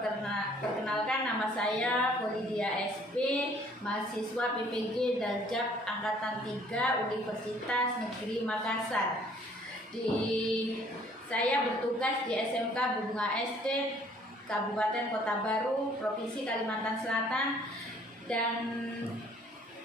Perkenalkan, nama saya Polidia SP, mahasiswa PPG Darjab Angkatan 3 Universitas Negeri Makassar. Saya bertugas di SMK Bunga Estate, Kabupaten Kota Baru, Provinsi Kalimantan Selatan. Dan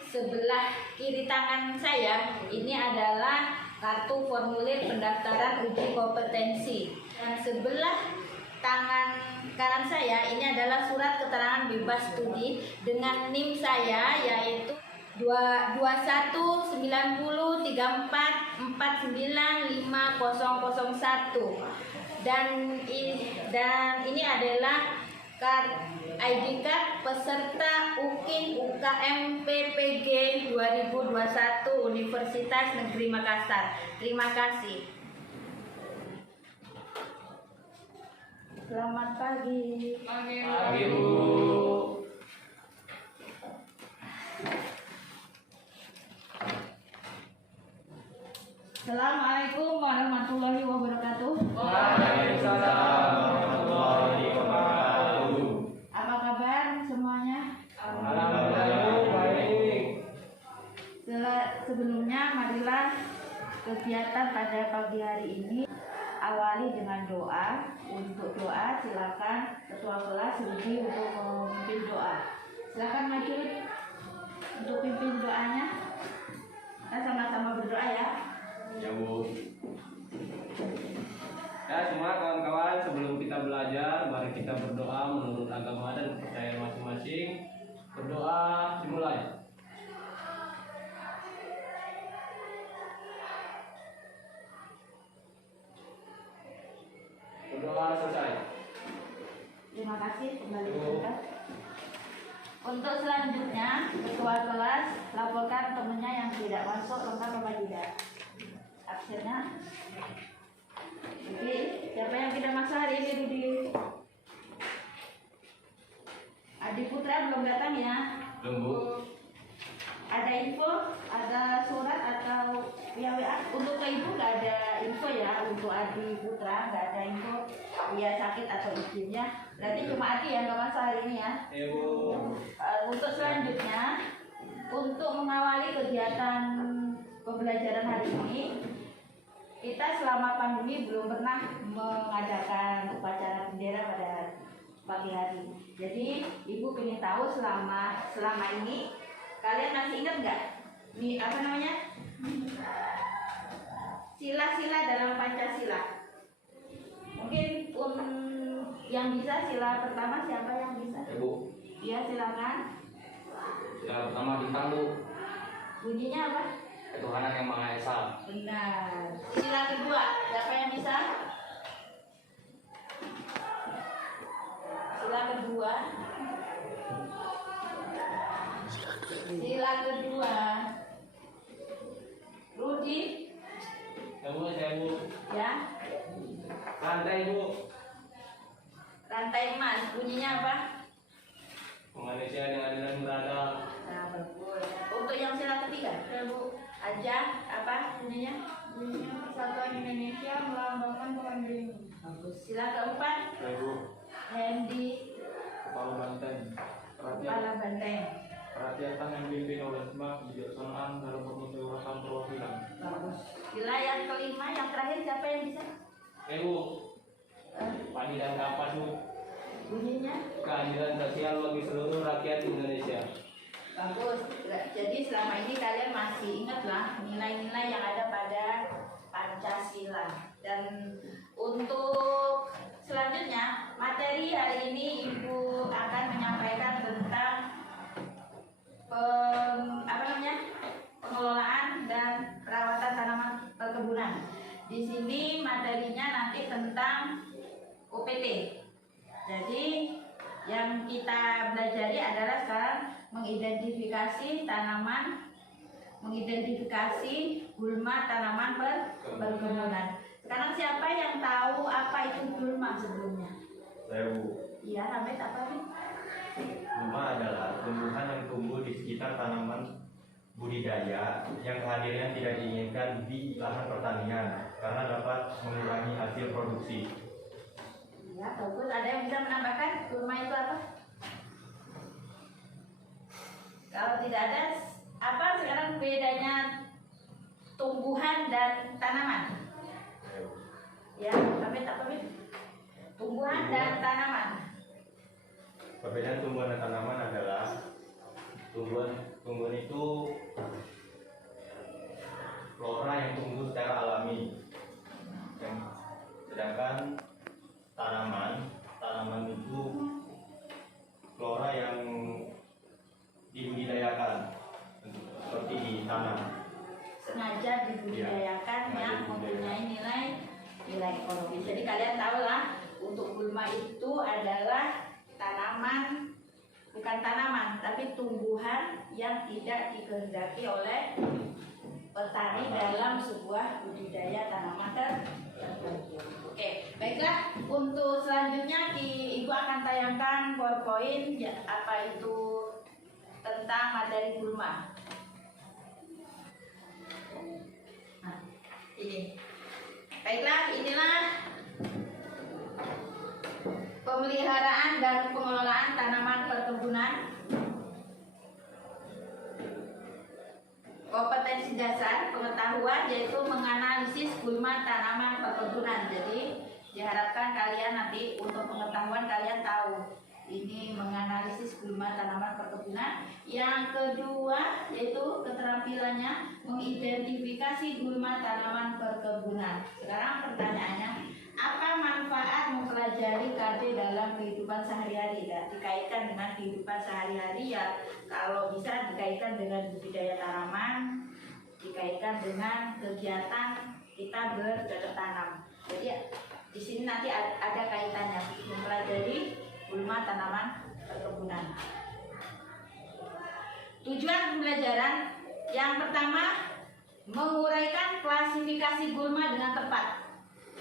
sebelah kiri tangan saya ini adalah kartu formulir pendaftaran uji kompetensi. Dan sebelah tangan kanan saya ini adalah surat keterangan bebas studi dengan NIM saya, yaitu 219034495001. Dan ini adalah ID card peserta UKIN UKM PPG 2021 Universitas Negeri Makassar. Terima kasih. Selamat pagi. Pagi, Bu. Assalamualaikum warahmatullahi wabarakatuh. Waalaikumsalam warahmatullahi wabarakatuh. Apa kabar semuanya? Alhamdulillah baik. Sebelumnya marilah kegiatan pada pagi hari ini awali dengan doa. Untuk doa silakan ketua kelas Rudi untuk memimpin doa. Silakan maju untuk pimpin doanya. Kita sama-sama berdoa ya. Ya, Bu. Ya, semua kawan-kawan, sebelum kita belajar, mari kita berdoa menurut agama dan kepercayaan masing-masing. Berdoa dimulai. Berdoa selesai. Terima kasih kembali berkat. Untuk selanjutnya, ketua kelas laporkan temannya yang tidak masuk lengkap apa tidak. Absennya. Jadi, siapa yang tidak masuk hari ini, Rudi? Adi Putra belum datang ya? Belum, Bu. Ada info, ada surat atau WA? Untuk ke ibu nggak ada info ya, untuk Adi Putra nggak ada info dia sakit atau izinnya. Berarti cuma Adi yang nggak masuk hari ini ya. Ya, Bu. Untuk selanjutnya, untuk mengawali kegiatan pembelajaran hari ini, kita selama pandemi belum pernah mengadakan upacara bendera pada pagi hari. Jadi ibu ingin tahu selama ini kalian masih ingat nggak? Ini apa namanya? Sila-sila dalam Pancasila. Mungkin yang bisa sila pertama siapa yang bisa? Ya, Bu. Ya, silakan. Sila pertama ditandu. Bunyinya apa? Ketuhanan yang Maha Esa. Benar. Sila kedua, siapa yang bisa? Sila kedua. Sila kedua. Rudi. Ya, Bu, saya, Bu. Ya. Rantai, Bu. Rantai emas, bunyinya apa? Pengandaian yang adil dan beradab. Nah, bagus. Untuk yang sila ketiga, Bu. Aja, apa bunyinya? Bunyinya Persatuan Indonesia melambangkan kemandirian. Bagus. Sila keempat, Ya, Bu. Hendy, Kepala Banteng. Kepala Banteng. Rakyatan yang dipimpin oleh Mbak bijaksanaan dalam permusyawaratan perwakilan. Bagus. Sila yang kelima, yang terakhir siapa yang bisa? Bu, padi dan kapas, Bu. Bunyinya? Keadilan sosial bagi seluruh rakyat Indonesia. Bagus. Jadi selama ini kalian masih ingatlah nilai-nilai yang ada pada Pancasila. Dan untuk selanjutnya materi hari ini Ibu akan menyampaikan tentang pengelolaan dan perawatan tanaman perkebunan. Di sini materinya nanti tentang UPT. Jadi yang kita pelajari adalah sekarang mengidentifikasi tanaman, mengidentifikasi gulma tanaman perkebunan. Sekarang siapa yang tahu apa itu gulma sebelumnya? Saya, Bu. Iya, Hamid apa nih? Gulma adalah tumbuhan yang tumbuh di sekitar tanaman budidaya yang kehadirannya tidak diinginkan di lahan pertanian karena dapat mengurangi hasil produksi. Ya, bagus. Ada yang bisa menambahkan gulma gulma itu apa? Kalau tidak ada, apa sekarang bedanya tumbuhan dan tanaman? Ya, pamit apa pamit? Tumbuhan dan tanaman. Perbedaan tumbuhan dan tanaman adalah tumbuhan itu flora yang tumbuh secara alami, sedangkan tanaman itu flora yang dibudidayakan seperti ditanam. Sengaja dibudidayakan Ya, yang mempunyai nilai ekonomi. Jadi kalian tahu lah, untuk gulma itu adalah tanaman, bukan tanaman, tapi tumbuhan yang tidak dikehendaki oleh petani dalam sebuah budidaya tanaman tertentu. Oke, baiklah. Untuk selanjutnya Ibu akan tayangkan PowerPoint ya, apa itu tentang materi gulma. Nah, ini. Baiklah, inilah pemeliharaan dan pengelolaan tanaman perkebunan. Kompetensi dasar pengetahuan yaitu menganalisis gulma tanaman perkebunan. Jadi diharapkan kalian nanti untuk pengetahuan kalian tahu ini menganalisis gulma tanaman perkebunan. Yang kedua yaitu keterampilannya mengidentifikasi gulma tanaman perkebunan. Sekarang pertanyaannya, apa manfaat mempelajari KD dalam kehidupan sehari-hari? Ya, dikaitkan dengan kehidupan sehari-hari ya, kalau bisa dikaitkan dengan budidaya tanaman, dikaitkan dengan kegiatan kita bercocok tanam. Jadi di sini nanti ada kaitannya mempelajari gulma tanaman perkebunan. Tujuan pembelajaran yang pertama, menguraikan klasifikasi gulma dengan tepat.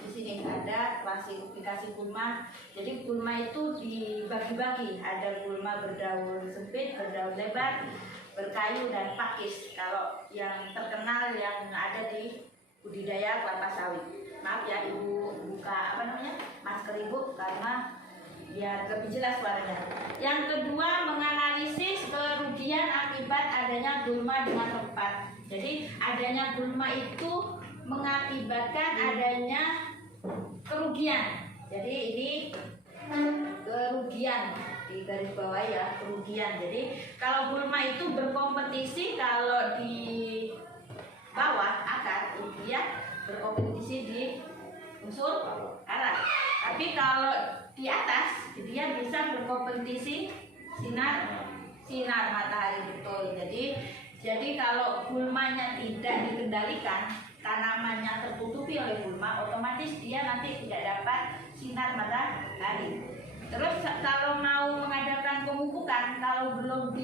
Di sini ada klasifikasi gulma. Jadi gulma itu dibagi-bagi, ada gulma berdaun sempit, berdaun lebar, berkayu dan pakis. Kalau yang terkenal yang ada di budidaya kelapa sawit. Maaf ya Ibu buka masker Ibu karena biar lebih jelas suaranya. Yang kedua, menganalisis kerugian akibat adanya gulma dengan tepat. Jadi adanya gulma itu mengakibatkan adanya kerugian. Jadi ini kerugian di garis bawah ya, kerugian. Jadi kalau gulma itu berkompetisi, kalau di bawah akar dia berkompetisi di unsur karat. Tapi kalau di atas dia bisa berkompetisi sinar matahari, betul. Jadi kalau gulmanya tidak dikendalikan, tanamannya tertutupi oleh gulma, otomatis dia nanti tidak dapat sinar matahari. Terus kalau mau mengadakan pemupukan, kalau belum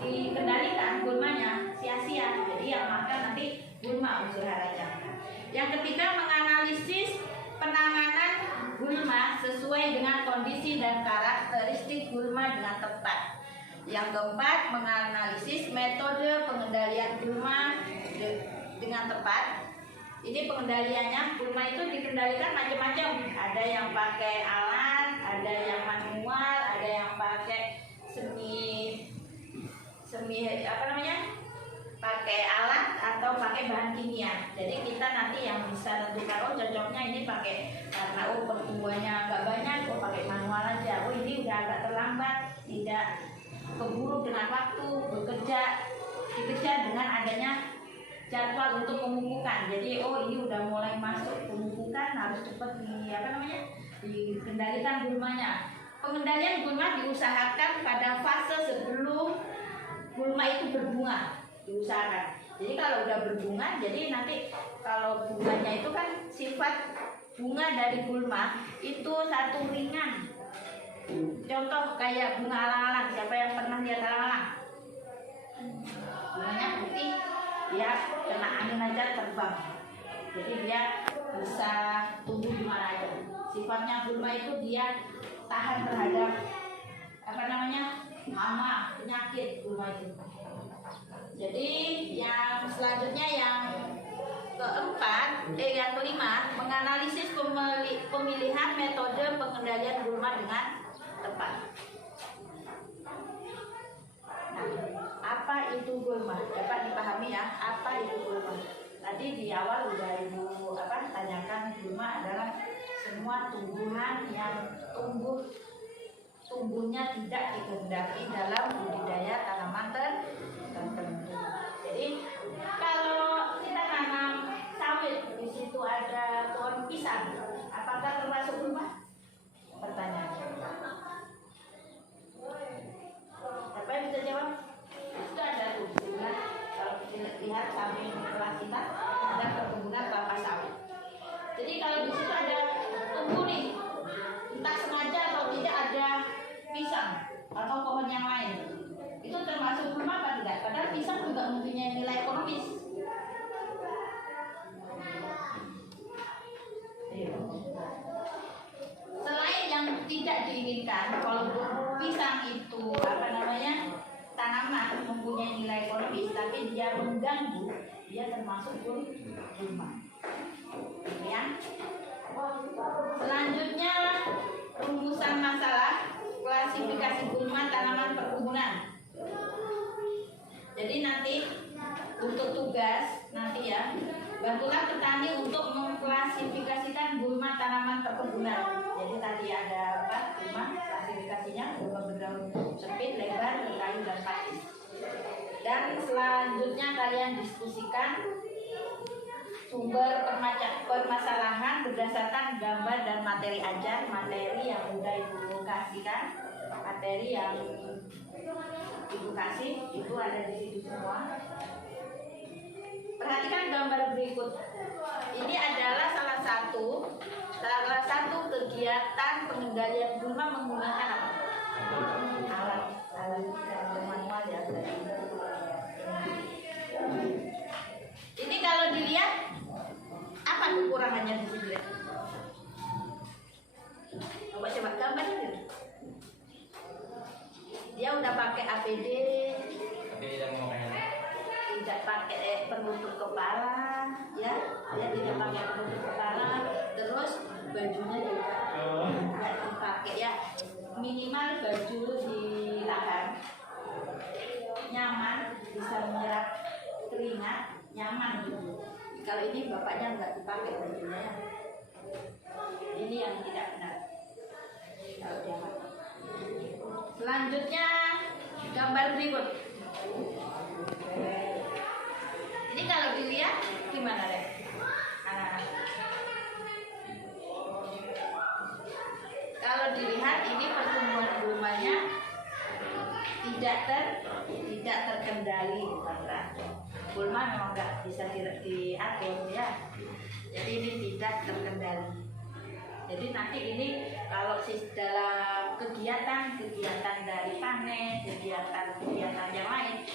dikendalikan gulmanya sia-sia, jadi yang makan nanti gulma unsur haranya. Yang ketiga, menganalisis penanganan gulma sesuai dengan kondisi dan karakteristik gulma dengan tepat. Yang keempat, menganalisis metode pengendalian gulma dengan tepat. Ini pengendaliannya, gulma itu dikendalikan macam-macam. Ada yang pakai alat, ada yang manual, ada yang pakai pakai alat atau pakai bahan kimia. Jadi kita nanti yang bisa tentukan, cocoknya ini pakai karena pertumbuhannya agak banyak, pakai manual aja. Ini udah agak terlambat, tidak keburu dengan waktu dikejar dengan adanya jadwal untuk pemupukan. Jadi ini udah mulai masuk pemupukan, harus cepat dikendalikan gulmanya. Pengendalian gulma diusahakan pada fase sebelum gulma itu berbunga, diusahakan. Jadi kalau udah berbunga, jadi nanti kalau bunganya itu kan sifat bunga dari gulma itu satu ringan. Contoh kayak bunga alang-alang, siapa yang pernah lihat alang-alang? Bunganya putih, dia kena angin aja terbang. Jadi dia bisa tumbuh di mana aja. Sifatnya gulma itu dia tahan terhadap hama, penyakit gulma itu. Jadi yang selanjutnya yang yang kelima, menganalisis pemilihan metode pengendalian gulma dengan tepat. Nah, apa itu gulma? Dapat dipahami ya, apa itu gulma? Tadi di awal udah Ibu tanyakan, gulma adalah semua tumbuhan yang tumbuhnya tidak dikehendaki dalam budidaya tanaman tertentu. Jadi kalau kita tanam sawit, di situ ada pohon pisang, apakah termasuk gulma? Pertanyaannya. Siapa yang bisa jawab? Itu ada hubungan. Kalau kita lihat samping kelas kita ada perkebunan kelapa sawit. Jadi kalau di situ ada tumbuh nih, entah sengaja atau tidak, ada pisang atau pohon yang lain, itu termasuk gulma apa tidak? Padahal pisang juga mempunyai nilai ekonomis. Selain yang tidak diinginkan, kalau pisang itu tanaman mempunyai nilai ekonomis, tapi dia mengganggu, dia termasuk gulma. Ya. Selanjutnya, rumusan masalah klasifikasi gulma tanaman perkebunan. Jadi nanti untuk tugas nanti ya, bantulah petani untuk mengklasifikasikan gulma tanaman perkebunan. Jadi tadi ada gulma klasifikasinya, gulma berdaun sempit, lebar, berkayu dan pakis. Dan selanjutnya kalian diskusikan sumber permasalahan berdasarkan gambar dan materi ajar, materi yang sudah Ibu kasihkan, materi yang Ibu kasih itu ada di situ semua. Perhatikan gambar berikut. Ini adalah salah satu kegiatan pengendalian gulma menggunakan apa? Alat manual ya. Ini kalau dilihat apa kekurangannya di sini? Coba gambarnya dulu. Dia udah pakai APD, tidak pakai penutup kepala, ya, dia tidak pakai penutup kepala. Terus bajunya juga tidak dipakai ya, minimal baju di lengan, nyaman, bisa menyerap keringat, nyaman gitu. Kalau ini bapaknya nggak dipakai bajunya ya. Ini yang tidak benar. Kalau dia pakai. Selanjutnya gambar berikut. Ini kalau dilihat gimana deh? Anak-anak. Kalau dilihat ini pertumbuhan gulmanya tidak terkendali, gulma memang nggak bisa diatur ya. Jadi ini tidak terkendali. Jadi nanti ini kalau dalam kegiatan dari panen, kegiatan yang lain,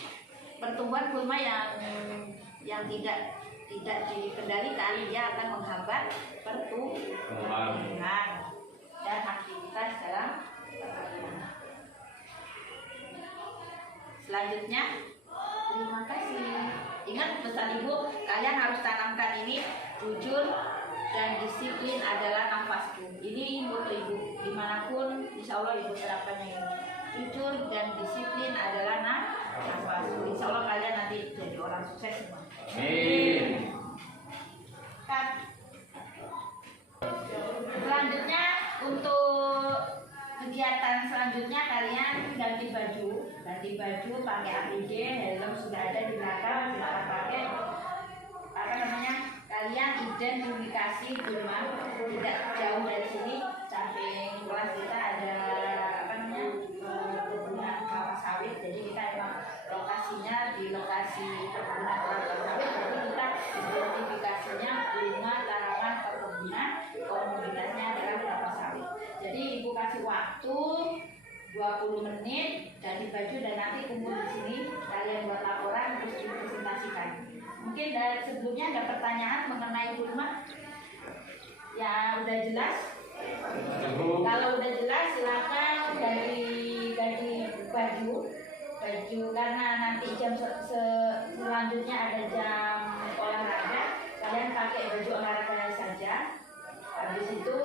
pertumbuhan gulma yang tidak dikendalikan, dia akan menghambat pertumbuhan dan aktivitas dalam perkebunan. Selanjutnya, terima kasih. Ingat pesan Ibu, kalian harus tanamkan ini, jujur dan disiplin adalah nafasku. Ini moto Ibu, dimanapun insya Allah Ibu terapkan yang ini. Jujur dan disiplin adalah nafasku. Insya Allah kalian nanti jadi orang sukses semua. Amin. Selanjutnya untuk kegiatan selanjutnya kalian ganti baju, pakai APD, helm sudah ada di belakang, silakan pakai. Kalian identifikasi gulma, tidak jauh dari sini, samping kelas kita ada perkebunan kelapa sawit. Jadi kita emang lokasinya di lokasi perkebunan kelapa sawit, jadi kita identifikasinya gulma tanaman perkebunan, komoditasnya adalah kelapa sawit. Jadi Ibu kasih waktu 20 menit ganti baju dan nanti kumpul di sini, kalian buat laporan terus dipresentasikan. Mungkin dari sebelumnya ada pertanyaan mengenai gulma? Ya udah jelas? Kalau udah jelas silakan ganti baju karena nanti jam selanjutnya ada jam olahraga. kalian pakai baju olahraga saja. Habis itu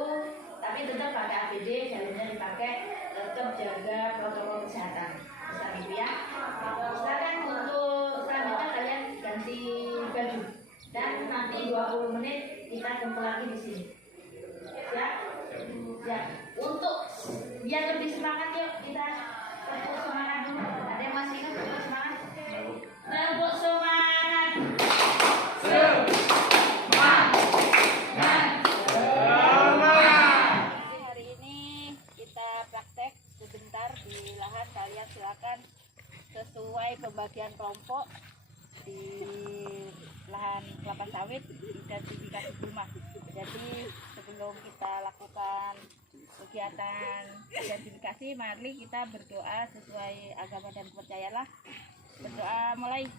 tapi tetap pakai APD, jalannya dipakai, tetap jaga protokol kesehatan. Seperti itu ya. Silakan untuk selanjutnya kalian ganti baju dan nanti 20 menit kita kumpul lagi di sini. Ya. Ya, untuk biar lebih semangat yuk kita tepuk semangat dulu. Ada yang masih ingat tepuk semangat? Tepuk semangat. Hari ini kita praktek sebentar di lahan. Kalian silakan sesuai pembagian kelompok di lahan kelapa sawit identifikasi rumah. Jadi sebelum kita lakukan kegiatan identifikasi, mari kita berdoa sesuai agama dan percayalah. Berdoa mulai.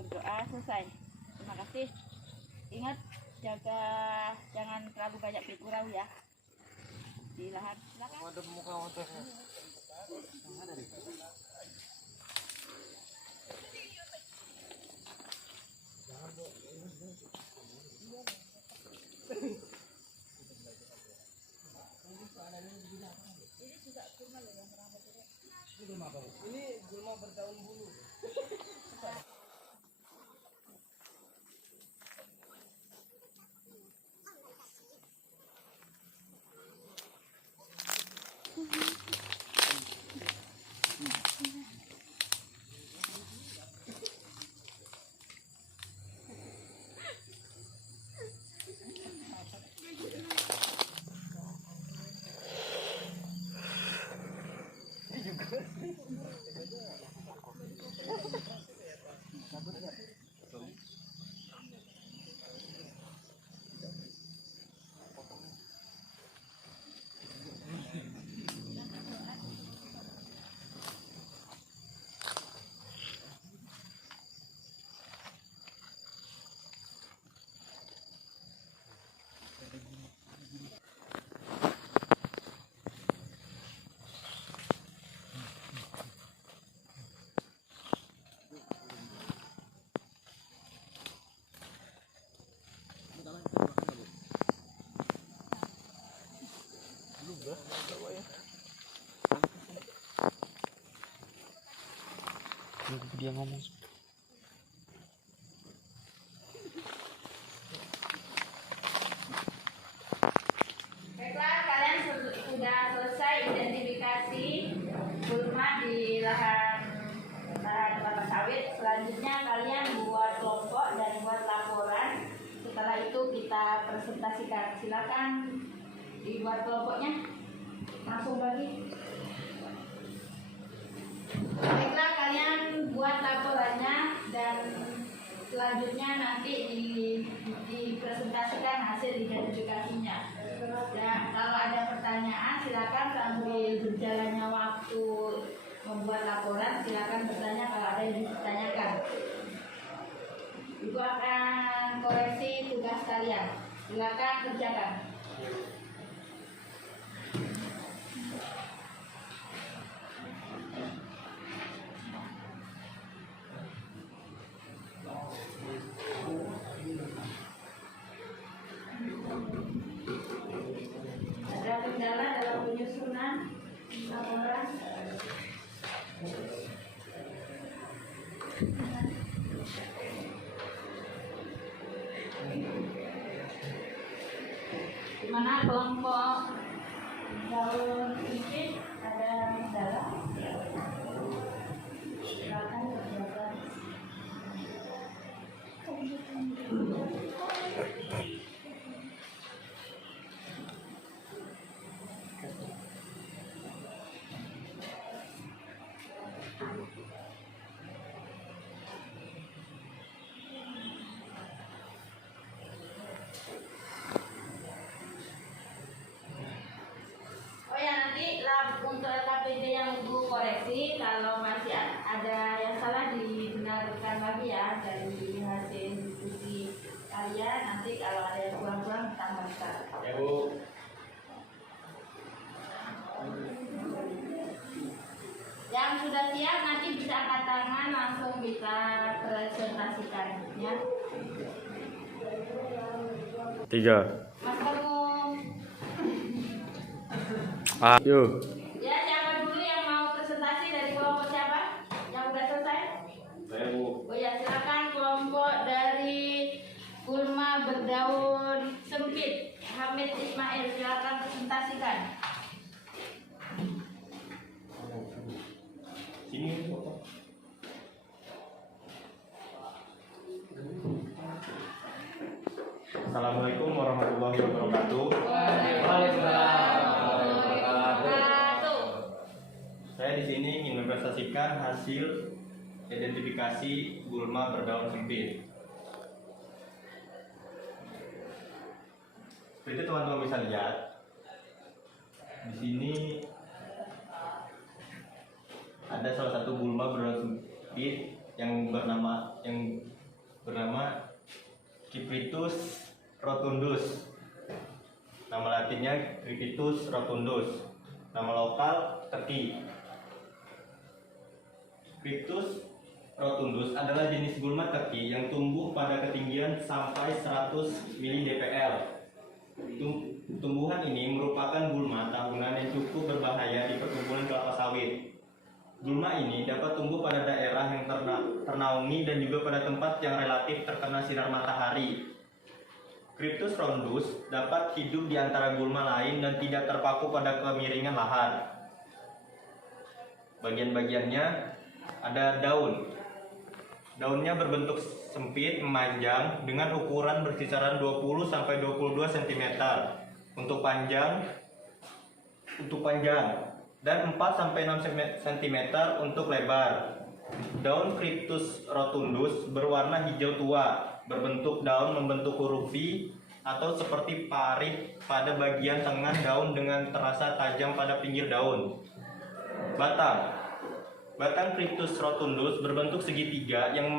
Berdoa selesai. Terima kasih. Ingat jaga jangan terlalu banyak bergurau ya di lahan. Silakan. Dia ngomong. Baiklah, kalian sudah selesai identifikasi rumah di lahan kelapa sawit. Selanjutnya kalian buat kelompok dan buat laporan. Setelah itu kita presentasikan. Silakan dibuat kelompoknya. Langsung bagi. Baiklah, kalian buat laporannya dan selanjutnya nanti dipresentasikan hasil identifikasinya. Dan kalau ada pertanyaan silakan sambil berjalannya waktu membuat laporan silakan bertanya kalau ada yang ditanyakan. Ibu akan koreksi tugas kalian. Silakan kerjakan. Ada kendala dalam penyusunan laporan? Di mana kelompok daun sedikit ada kendala? Silakan kerjakan. Untuk LKPD yang Ibu koreksi, kalau masih ada yang salah dibenarkan lagi ya dari hasil diskusi kalian. Nanti kalau ada yang kurang-kurang tambahkan. Ya Bu. Yang sudah siap nanti bisa angkat tangan langsung bisa Ya. 3. Mas kamu. Ayo. Ya, siapa dulu yang mau presentasi dari kelompok siapa? Yang udah selesai? Saya Bu. Oh ya, silakan kelompok dari Gulma Berdaun Sempit. Hamid Ismail, silakan presentasikan. Sini. Assalamualaikum warahmatullahi wabarakatuh. Saya di sini ingin mempresentasikan hasil identifikasi gulma berdaun sempit. Seperti teman-teman bisa lihat, di sini ada salah satu gulma berdaun sempit yang bernama Cypritus rotundus. Nama latinnya Cypritus rotundus. Nama lokal teki. Cypritus rotundus adalah jenis gulma teki yang tumbuh pada ketinggian sampai 100 mdpl. Tumbuhan ini merupakan gulma tahunan yang cukup berbahaya di perkebunan kelapa sawit. Gulma ini dapat tumbuh pada daerah yang ternaungi dan juga pada tempat yang relatif terkena sinar matahari. Cypritus rotundus dapat hidup di antara gulma lain dan tidak terpaku pada kemiringan lahan. Bagian-bagiannya ada daun. Daunnya berbentuk sempit memanjang dengan ukuran berkisaran 20 sampai 22 cm untuk panjang dan 4 sampai 6 cm untuk lebar. Daun Cypritus rotundus berwarna hijau tua, berbentuk daun membentuk huruf V atau seperti parit pada bagian tengah daun dengan terasa tajam pada pinggir daun. Batang Cypritus rotundus berbentuk segitiga yang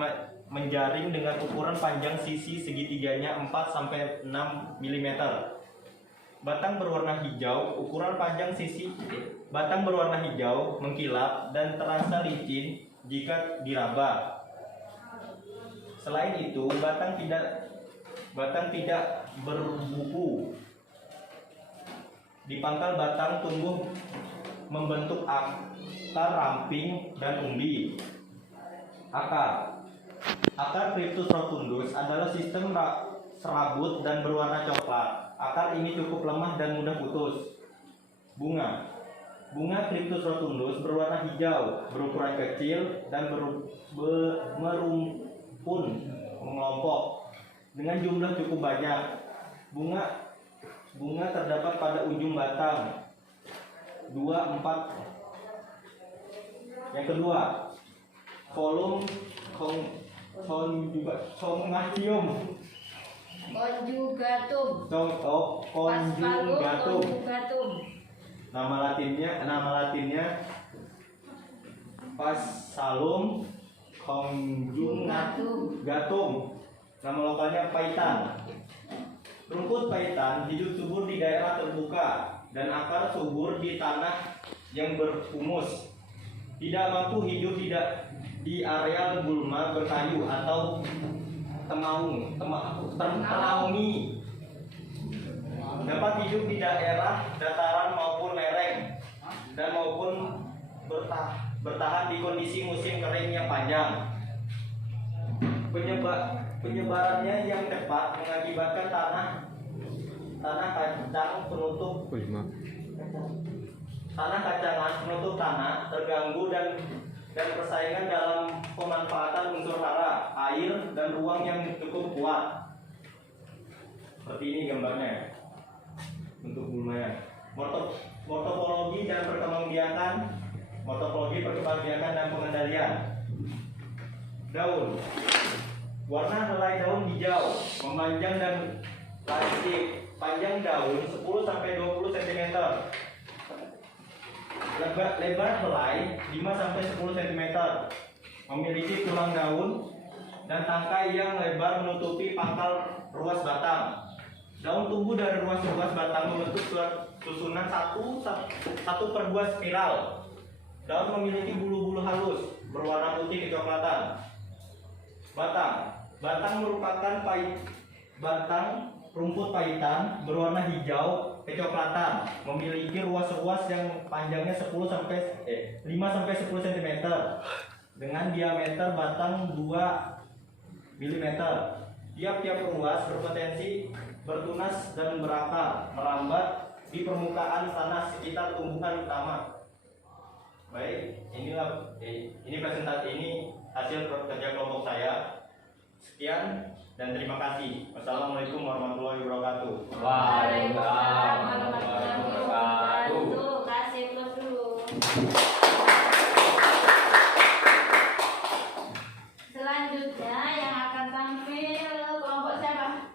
menjaring dengan ukuran panjang sisi segitiganya 4 sampai 6 mm. Batang berwarna hijau, batang berwarna hijau mengkilap dan terasa licin jika diraba. Selain itu, batang tidak berbuku. Di pangkal batang tumbuh membentuk akar ramping dan umbi. Akar Cypritus rotundus adalah sistem serabut dan berwarna coklat. Akar ini cukup lemah dan mudah putus. Bunga Cypritus rotundus berwarna hijau, berukuran kecil dan merumpun mengelompok dengan jumlah cukup banyak. Bunga terdapat pada ujung batang 2-4. Yang kedua, volume conjugatum. Nama latinnya Phasalum conjugatum. Nama lokalnya paitan. Rumput paitan hidup subur di daerah terbuka dan akar subur di tanah yang berhumus. Tidak mampu hidup di areal gulma berkayu atau ternaungi. Dapat hidup di daerah dataran maupun lereng dan maupun bertahan di kondisi musim kering yang panjang. Penyebarannya yang cepat mengakibatkan tanah kacangan penutup tanah terganggu dan persaingan dalam pemanfaatan unsur hara, air, dan ruang yang cukup kuat. Seperti ini gambarnya untuk gulmanya. Morfologi perkembangbiakan dan pengendalian. Daun. Warna helai daun hijau, memanjang dan lancip. Panjang daun 10 sampai 20 cm. Lebar helai 5 sampai 10 cm. Memiliki tulang daun dan tangkai yang lebar menutupi pangkal ruas batang. Daun tumbuh dari ruas-ruas batang membentuk susunan 1/2 spiral. Daun memiliki bulu-bulu halus berwarna putih kecoklatan. Batang. Batang merupakan batang rumput paitan berwarna hijau kecoklatan, memiliki ruas-ruas yang panjangnya 5 sampai 10 cm dengan diameter batang 2 mm. Tiap-tiap ruas berpotensi bertunas dan berakar, merambat di permukaan tanah sekitar tumbuhan utama. Baik, ini presentasi ini hasil kerja kelompok saya. Sekian dan terima kasih. Wassalamualaikum warahmatullahi wabarakatuh. Waalaikumsalam warahmatullahi wabarakatuh. Kasih dulu. Selanjutnya yang akan tampil kelompok siapa?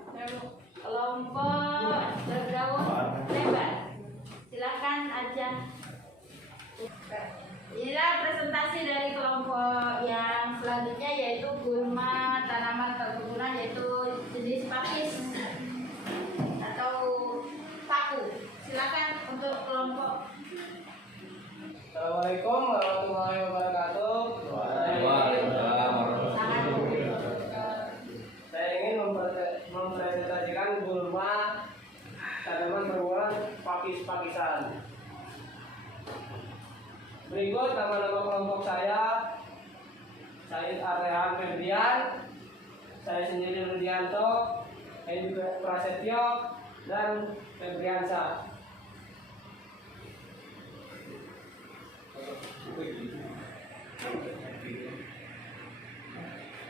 Kelompok bergaul lebar. Silakan aja. Inilah presentasi dari kelompok yang selanjutnya, yaitu gulma tanaman perkebunan, yaitu jenis pakis atau paku. Silakan untuk kelompok. Assalamualaikum warahmatullahi wabarakatuh. Saya ingin mempresentasikan gulma tanaman berwarna pakis-pakisan. Berikut nama-nama kelompok saya. Saya Arrehan Febrian, saya sendiri Rudianto, Edi Prasetyo, dan Febriansa.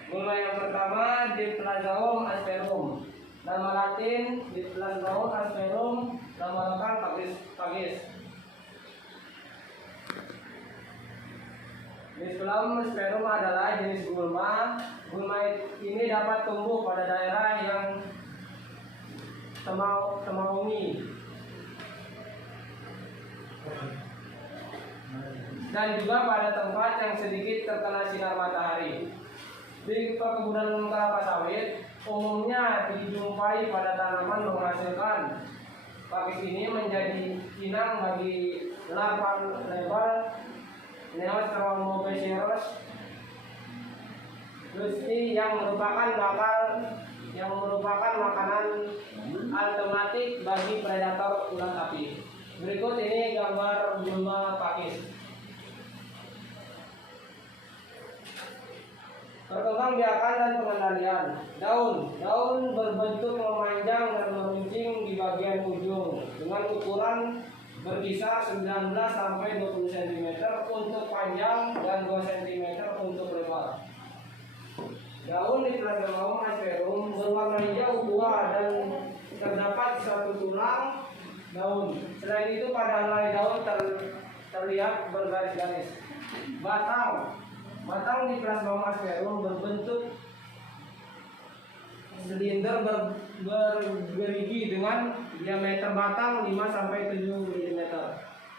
Gulma yang pertama Diplasmaum asperum. Nama Latin Diplasmaum asperum, nama lokal pakis. Diplasmaum adalah jenis gulma. Gulma ini dapat tumbuh pada daerah yang semaumi dan juga pada tempat yang sedikit terkena sinar matahari. Di perkebunan kelapa sawit umumnya dijumpai pada tanaman menghasilkan. Pakis ini menjadi inang bagi larva lebar Neostromobeseros Lusty yang merupakan makanan alternatif bagi predator ulat api. Berikut ini gambar gulma pakis. Perkembangbiakan dan pengendalian. Daun berbentuk memanjang dan meruncing di bagian ujung dengan ukuran berkisar 19 sampai 20 cm untuk panjang dan 2 cm untuk lebar. Daun Diplasmaum asperum berwarna hijau tua dan terdapat satu tulang daun. Selain itu pada helai daun terlihat bergaris-garis. Batang Diplasmaum asperum berbentuk silinder bergerigi dengan diameter batang 5 sampai 7 mm.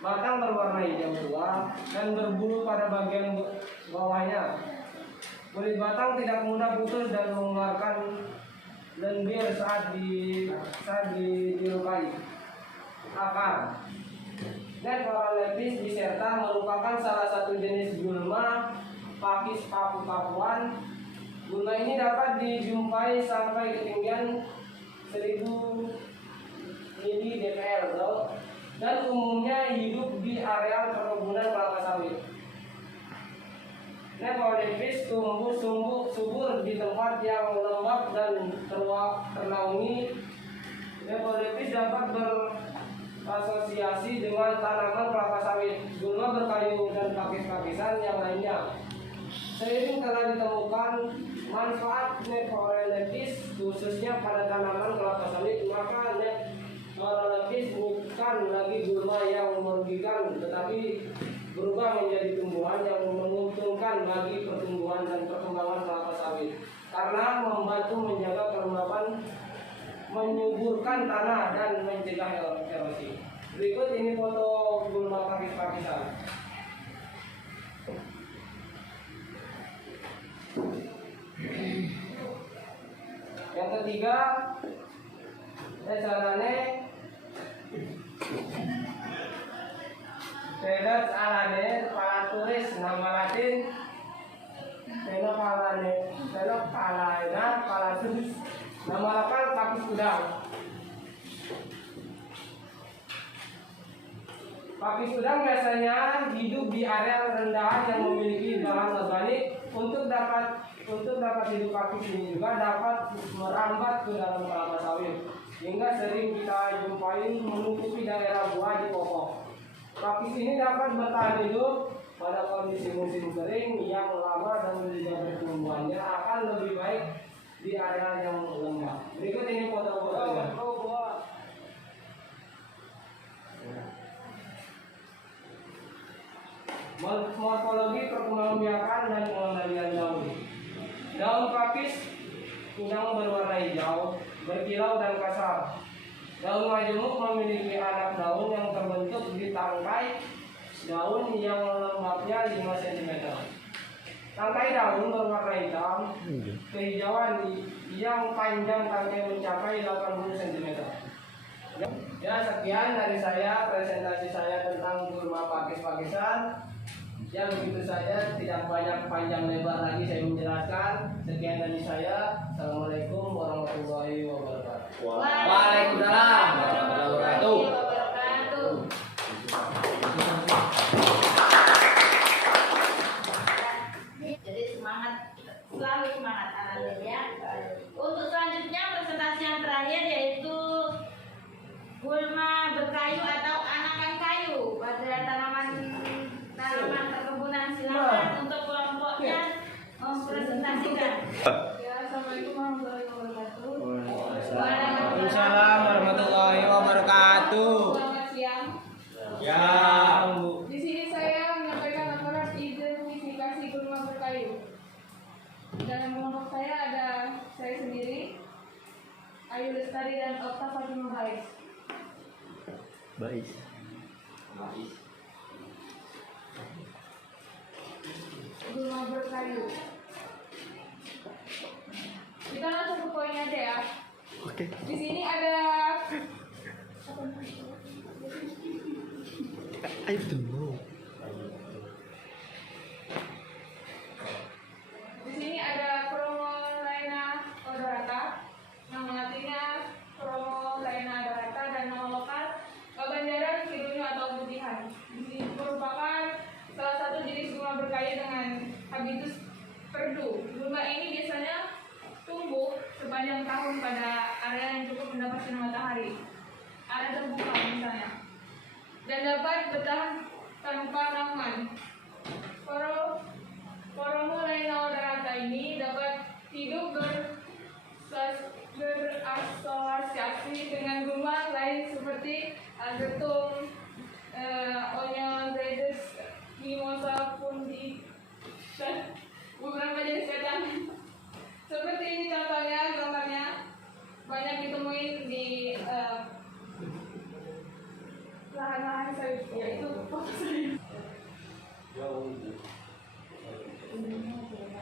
Batang berwarna hijau tua dan berbulu pada bagian bawahnya. Kulit batang tidak mudah putus dan mengeluarkan lendir saat dilukai. Akar. Nephrolepis diserta merupakan salah satu jenis gulma pakis paku-pakuan. Gulma ini dapat dijumpai sampai ketinggian 1000 mdpl dan umumnya hidup di areal perkebunan kelapa sawit. Nephrolepis tumbuh subur di tempat yang lembab dan ternaungi. Nephrolepis dapat berasosiasi dengan tanaman kelapa sawit, gulma berkayu dan pakis-pakisan yang lainnya. Seiring telah ditemukan manfaat Nephrolepis khususnya pada tanaman kelapa sawit, maka Nephrolepis bukan lagi gulma yang merugikan, tetapi berubah menjadi tumbuhan yang menguntungkan bagi pertumbuhan dan perkembangan kelapa sawit karena membantu menjaga kelembapan, menyuburkan tanah dan mencegah erosi. Berikut ini foto gulma pakis-pakisan. Yang ketiga, Desalane Vedat alane palaturis, nama Latin Venopalaena Nama 8 kapis udang. Kapis udang biasanya hidup di area rendahan yang memiliki bahan organik. Untuk dapat hidup kapis ini juga dapat merambat ke dalam kelapa sawit, hingga sering kita jumpai menutupi daerah buah di pokok. Kapis ini dapat bertahan hidup pada kondisi musim kering yang lama dan juga pertumbuhannya akan lebih baik di area yang lembab. Berikut ini foto-fotonya. Morfologi perkembangbiakan dan pengendalian daun. Daun kapis udang berwarna hijau, berkilau dan kasar. Daun majemuk memiliki anak daun yang terbentuk di tangkai daun yang lembabnya 5 cm. Tangkai daun berwarna hitam, kehijauan yang panjang tangkai mencapai 80 cm. Ya, sekian dari saya presentasi saya tentang gulma pakis-pakisan. Ya, begitu saja, tidak banyak panjang lebar lagi saya menjelaskan. Sekian dari saya. Assalamualaikum warahmatullahi wabarakatuh. Waalaikumsalam warahmatullahi wabarakatuh. Jadi semangat, selalu semangat anak ya. Untuk selanjutnya presentasi yang terakhir yaitu gulma berkayu atau anakan kayu pada tanaman perkebunan. Silakan untuk kelompoknya mempresentasikan. Ya, Assalamualaikum warahmatullahi wabarakatuh. Waalaikumsalam warahmatullahi wabarakatuh. Selamat siang. Ya, Di sini saya menyampaikan laporan identifikasi gulma berkayu. Dalam kelompok saya ada saya sendiri, Ayu Lestari dan Okta Fatimah Hais. Baik. Gulma berkayu. Kita langsung ke poin aja ya. Oke. Di sini ada I don't know. Di sini ada Chromolaena odorata, nama latinnya Chromolaena odorata, dan nama lokal Banjaran Kidunyu atau Putihan. Ini merupakan salah satu jenis gulma berkayu dengan habitus perdu. Gulma ini biasanya tumbuh sepanjang tahun pada area yang cukup mendapat sinar matahari, area terbuka misalnya, dan dapat bertahan tanpa tanaman. Chromolaena odorata ini dapat hidup berasosiasi dengan gulma lain seperti Albertum, Onyonzaides, Mimosa fundi, dan beberapa jenis setan. Seperti ini contohnya, gambarnya banyak ditemuin di lahan-lahan sawit, yaitu foto saya.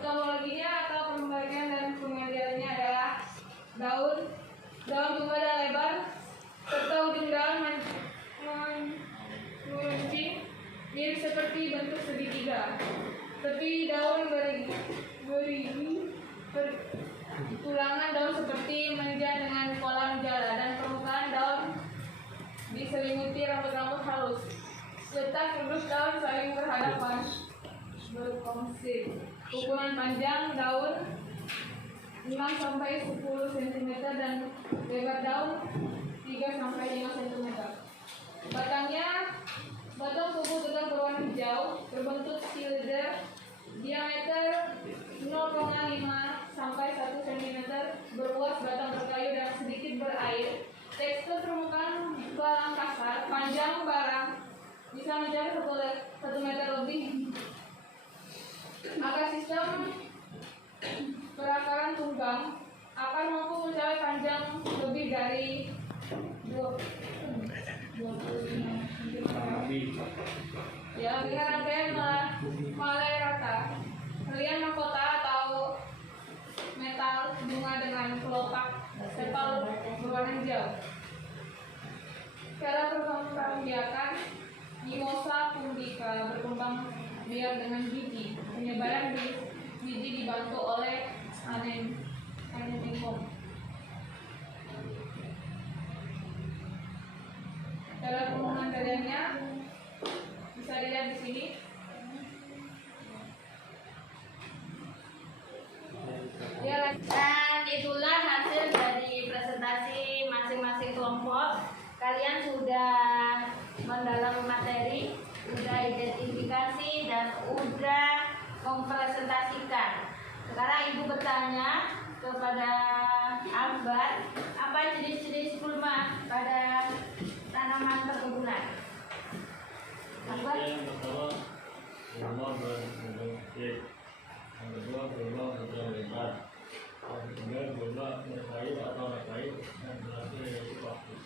Teknologinya atau pembagian dan pengendaliannya adalah daun tunggal dan lebar, serta ujung daun meruncing mirip seperti bentuk segitiga. Tepi daun berigi, tulangan daun seperti menja dengan pola menjala, dan permukaan daun diselimuti rambut-rambut halus. Letak kedus daun saling berhadapan, berfungsi. Ukuran panjang daun 6-10 cm dan lebar daun 3-5 cm. Batang tubuh tegak berwarna hijau, berbentuk silinder, diameter 0,5-1 cm, berluas, batang berkayu dan sedikit berair. Tekstur permukaan barang kasar, panjang barang bisa mencapai 1 meter lebih. Akar sistem berakaran tunggang, akan mampu mencapai panjang lebih dari 25 ya, lihat rangkaian malai rata, lian mahkota atau metal bunga dengan kelopak sepal berwarna hijau. Cara perkembangbiakan Mimosa pudica berkembang biak dengan biji. Penyebaran biji dibantu oleh anemonium. dalam pengendaliannya bisa dilihat di sini. Dan itulah hasil dari presentasi masing-masing kelompok. Kalian sudah mendalami materi, sudah identifikasi dan sudah mempresentasikan. Sekarang Ibu bertanya kepada Akbar, apa jenis-jenis gulma pada tanaman perkebunan? Akbar? Yang pertama gulma berbentuk stick, yang kedua gulma berbentuk lebar, yang ketiga gulma berkayu atau berkayu, dan terakhir yaitu pakis.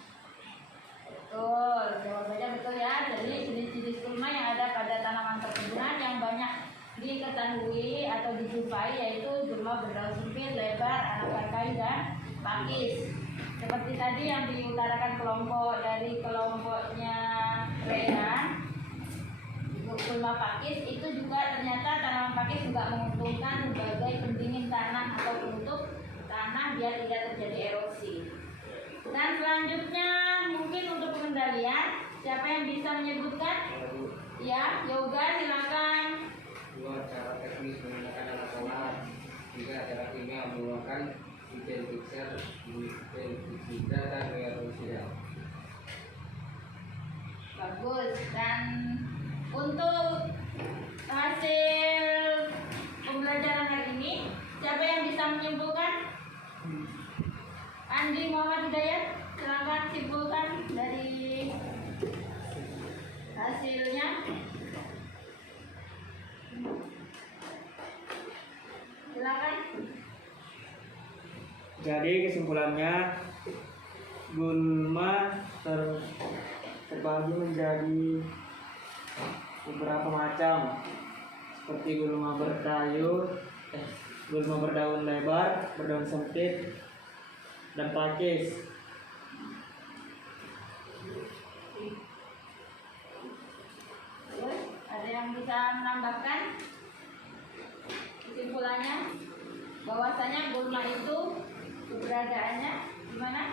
Betul, jawabannya betul ya. Jadi jenis-jenis gulma yang ada pada tanaman perkebunan yang banyak diketahui atau dijumpai yaitu gulma berdaun sempit, lebar, anak berkayu, dan pakis. Seperti tadi yang diutarakan kelompok dari kelompoknya Rehan, gulma pakis itu juga ternyata tanaman pakis juga menguntungkan sebagai pendingin tanah atau penutup tanah biar tidak terjadi erosi. Dan selanjutnya mungkin untuk pengendalian, siapa yang bisa menyebutkan? Ya, Yoga silakan. Dua, cara teknis menggunakan alat sonar. Tiga, cara kimia menggunakan intensiksel, intensiksida, dan reaksida. Bagus. Dan untuk hasil pembelajaran hari ini, siapa yang bisa menyimpulkan? Andi Muhammad Hidayat, silakan simpulkan dari hasilnya. Silakan. Jadi kesimpulannya gulma terbagi menjadi beberapa macam seperti gulma gulma berdaun lebar, berdaun sempit, dan pakis. Ada yang bisa menambahkan kesimpulannya bahwasanya gulma itu keberadaannya gimana?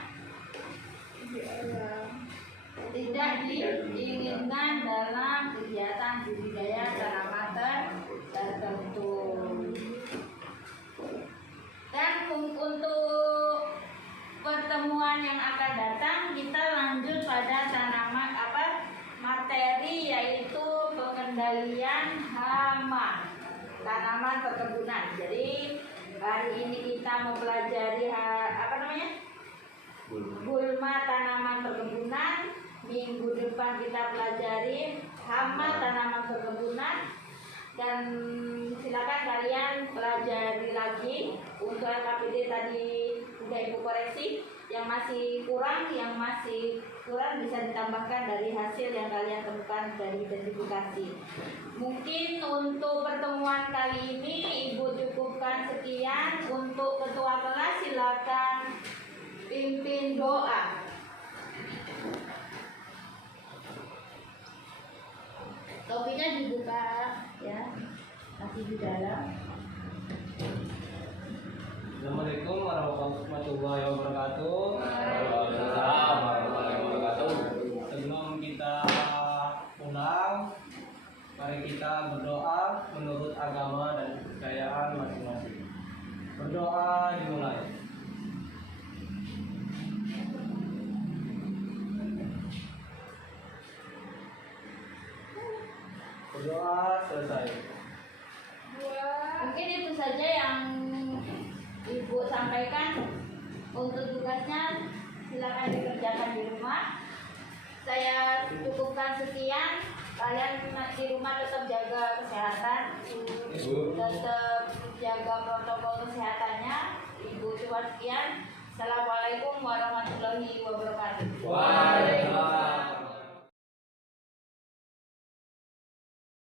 Tidak diinginkan dalam kegiatan budidaya tanaman tertentu. Dan untuk pertemuan yang akan datang kita lanjut pada tanaman materi yaitu pengendalian hama tanaman perkebunan. Jadi hari ini kita mempelajari gulma tanaman perkebunan. Minggu depan kita pelajari hama tanaman perkebunan. Dan silakan kalian pelajari lagi untuk LKPD tadi sudah Ibu koreksi. Yang masih kurang bisa ditambahkan dari hasil yang kalian temukan dari identifikasi. Mungkin untuk pertemuan kali ini Ibu cukupkan sekian. Untuk ketua kelas silakan pimpin doa. Topinya dibuka ya, masih di dalam. Assalamualaikum warahmatullahi wabarakatuh. Waalaikumsalam warahmatullahi wabarakatuh. Sebelum kita pulang, mari kita berdoa menurut agama dan kepercayaan masing-masing. Berdoa dimulai. Berdoa selesai. Mungkin itu saja yang Ibu sampaikan. Untuk tugasnya silakan dikerjakan di rumah. Saya cukupkan sekian. Kalian di rumah tetap jaga kesehatan, tetap jaga protokol kesehatannya. Ibu cuma sekian. Assalamualaikum warahmatullahi wabarakatuh. Waalaikumsalam.